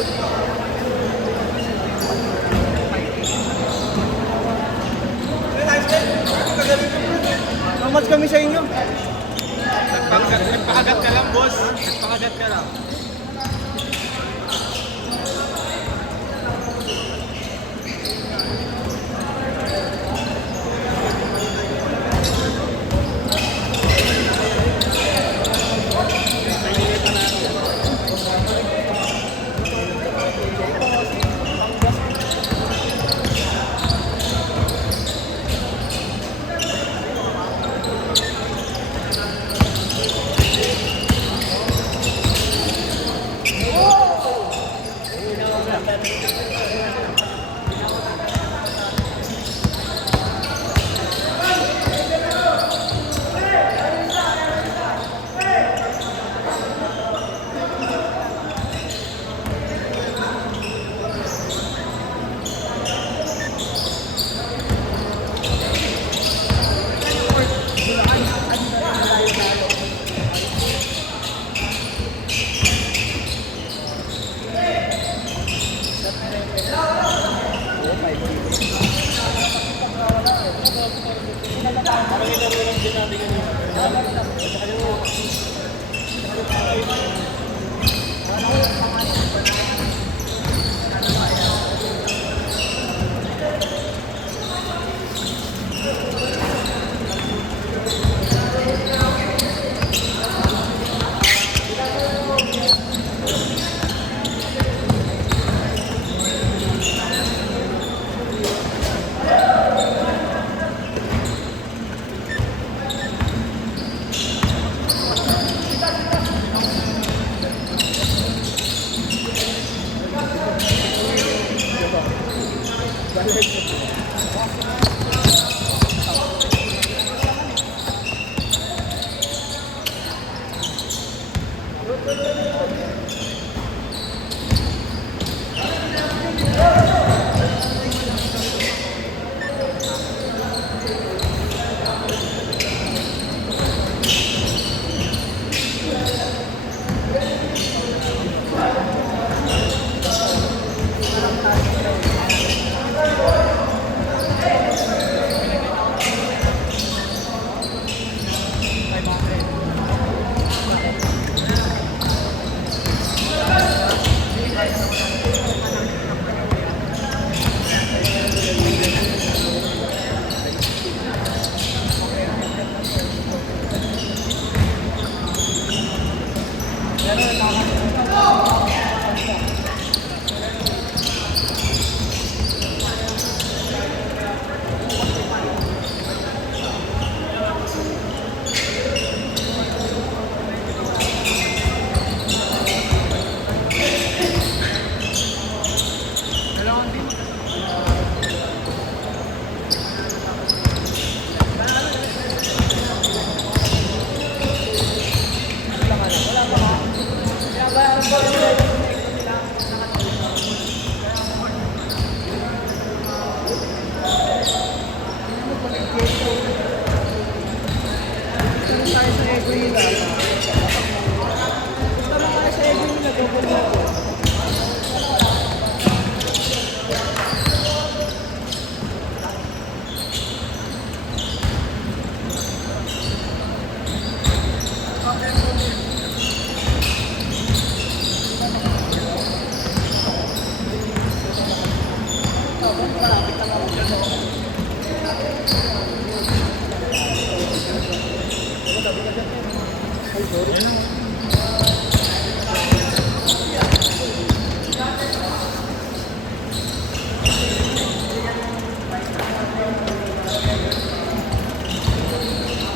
How much kami sa inyo? Nagpakagat ka lang, boss. Nagpakagat ka lang.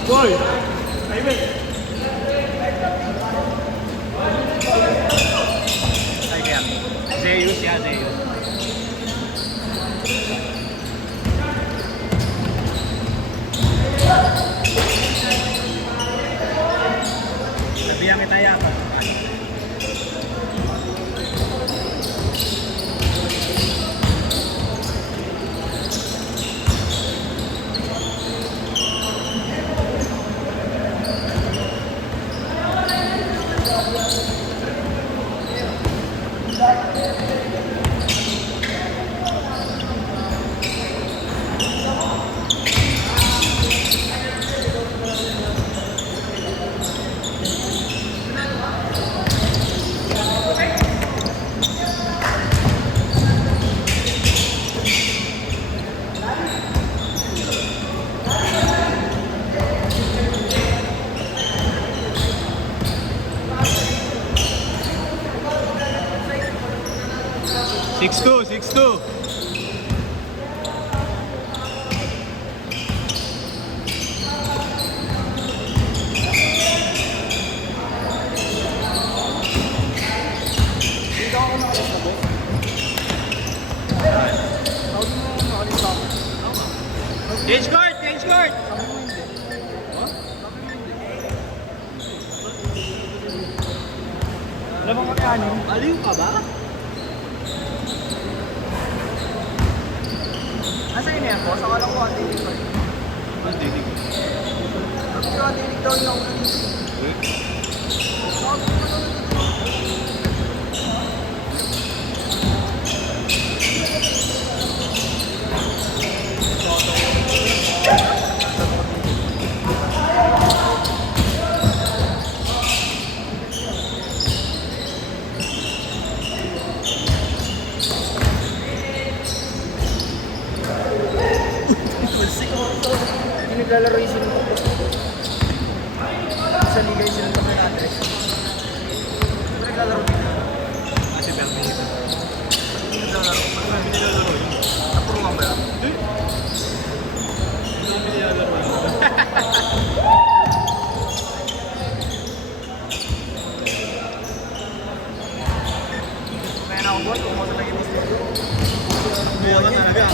Boy! Ivan! Ayan. Zeus yan, Zeus. Sabihan kita yata. Six two, 6-2. Dito ako makalis na boss. Tawag mo makalis ako. Change court, change court. Sabi mo hindi. Huh? Sabi mo hindi. Alam mo kami ano? Aliw ka ba? Asa yun yan boss? Akala ko antinig pa yun. Mas dinig. Sabi ko antinig daw yung ako nanisip. Sabi ko ano? Hindi naglalaro yung sinuntok ko. Sa liga yung sinuntok na natin. Hindi naglalaro dito. Kasi Bernie. Hindi naglalaro. Ano nilalaro yun? Napuruan ba yan? Hindi. Hindi nilalaro yun. Kaya na ako boss, kung mo talaga yung mister. Kaya ka talaga.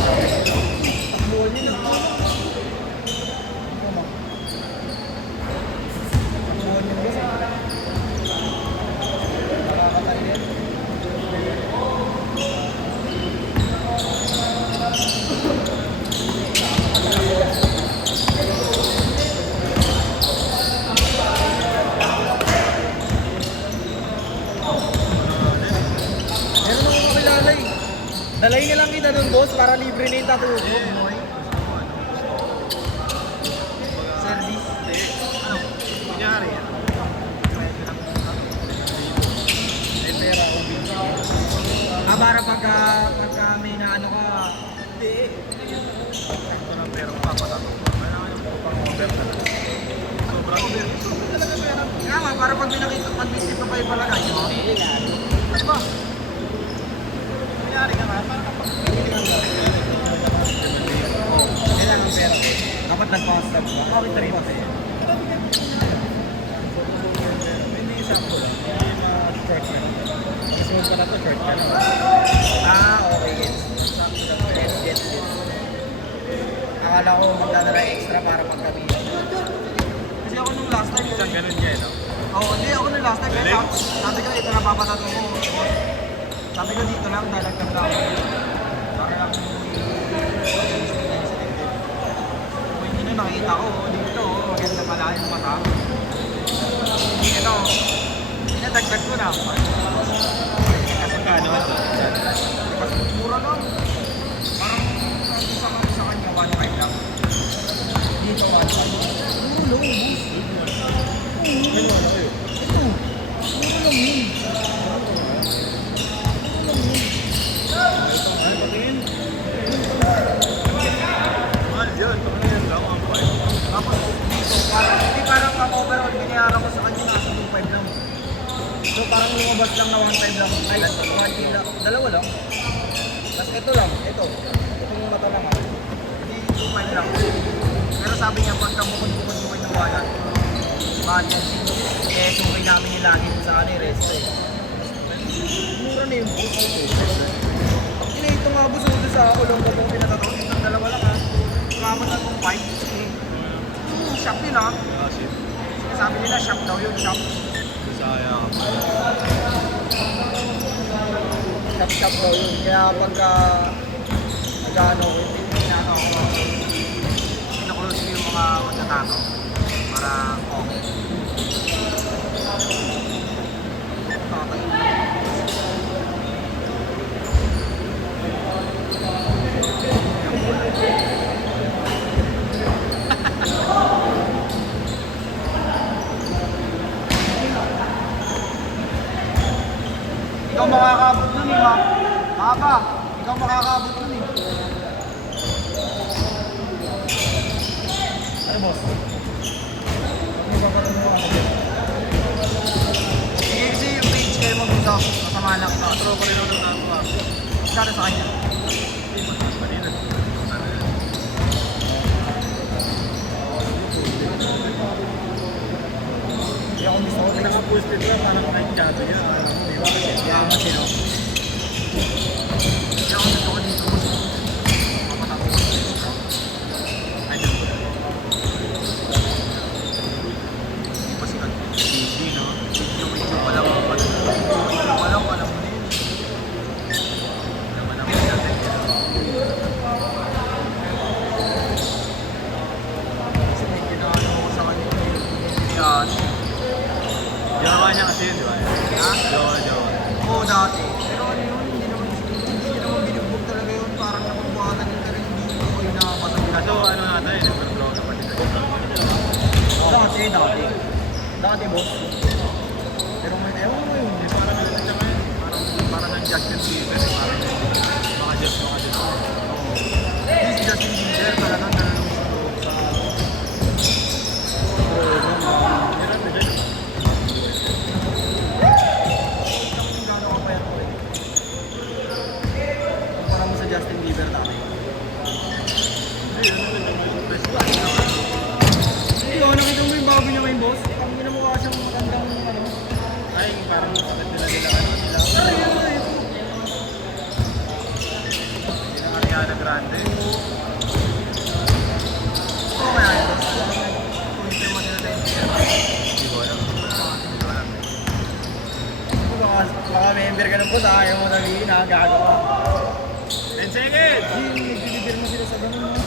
Takbuhan yun ah. Takbuhan yun boss ah. Nakakatay din. Meron akong kakilala eh. Dalay nilang kita dun boss para libre na yung tattoo ko. Service. Hindi. Ano? Kunyari yan. May pera ako binigyan. Para pagka may naano ka. Hindi. Ito ng pera ko papatato. Kaya naman yung pang-over ka na. Sobrang over. Sobrang talaga pera. Kaya nga, para pag may nakita, pag may sito pa yung palagay mo. Ano ba? Kunyari ka na. Parang kapag Oo, kailangan pera. Dapat nagpastab ka. Bakit rin kasi? hindi isang ko lang. Hindi ma-short ka lang. Kasi huwag ka na to, short ka lang. Okay, gets. Gets. Akala ko magdadala extra para pagkami. Kasi ako nung last time, Isang ganun niya, no? Oo, hindi ako nung last time. Really? Sabi ko, ito na papatato ko. Sabi ko dito lang, dalagdag lang. Para lang hindi na nakita ko dito. Maganda pala yung mata. Ito, pinadagdag ko na. Magkano ito? Mas mura lang. Parang sa kanya 1.5 lang. Dito 1.5. Mura lang, boss. Ano na kayo? Ito. Mura lang yun. Ay, patingin. Mahal yun. Ano yan lang? Ang buhay. Tapos dito, hindi parang ang overall, binayaran ko sa kanya nasa 2.5 lang. So parang lumabas lang na 1.5 lang. Ay, 1K lang. Dalawa lang. Tapos ito lang, ito. Itong mata lang ah. Hindi 2.5 lang. Pero sabi niya, pagka bukod-bukod ng wallet, mahal yan. Eh, sukay namin yung lagi sa kanil, resto eh. Mura na yung boss. Ito nga boss, ito sa ulong ko itong pinatataw. Itong dalawa lang ha. Kamot na itong 5. Shop yun ha. Kasi, Sabi nila, shop daw yun, shop. sayang. Shop daw yun. Kaya pagka nag-ano ko, hindi na ako kinukulose ko yung mga magkatato para okay. makakaabot nun eh, ma. Maka, ikaw makakaabot nun eh. Ano, boss? Ano ba ba mo ako? Sige, kasi yung page kayo mag-isa. Masama lang ka. Pero pa rin ako ng tama. Kano sa kanya? Hindi ako gusto ko. Naka-posted lang, parang kahit gato niya. Di ba? Kaya nga sino. Hindi ako gusto ko dito. Mapatako ko sa dito. Ayun. Hindi pa sikat. Easy, no? Yung medyo walang walang mo na yun. Naman ang natin. Kasi may ginaano ko sa kanya. Yan. Jowa niya kasi yun, di ba? Ha? Jowa. Oo, dati. Pero ano yun, hindi naman binugbog talaga yun. Parang napabuhatan yun pero hindi ko yung nakapatag. Kaso ano natin, nag-vlog na pati tayo. Dati. Dati, boss. Pero may ewan mo yun. Parang ano siya ngayon, parang ang Justin Bieber, parang mga Diyos. This is Justin Bieber, talagang nalulung sa loob sa... Hirap na dyan. Kung gaano ka pa yan ko eh. Kumpara mo sa Justin Bieber dati. Hindi, yun na lang yung best lang. Hindi ko, nakita mo yung bago niya ngayon, boss. Ang minamukha siyang magandang ano. Ay, parang sakit nila ano nila. Yung Ariana Grande. Oo, kaya yun, boss. Kung hindi naman nila tayo Hindi ko alam. Hindi ko alam. baka member ka ng boss, ayaw mo sabihin ha, gagawa. 10 seconds! Hindi, nag-deliver mo sila sa ganun.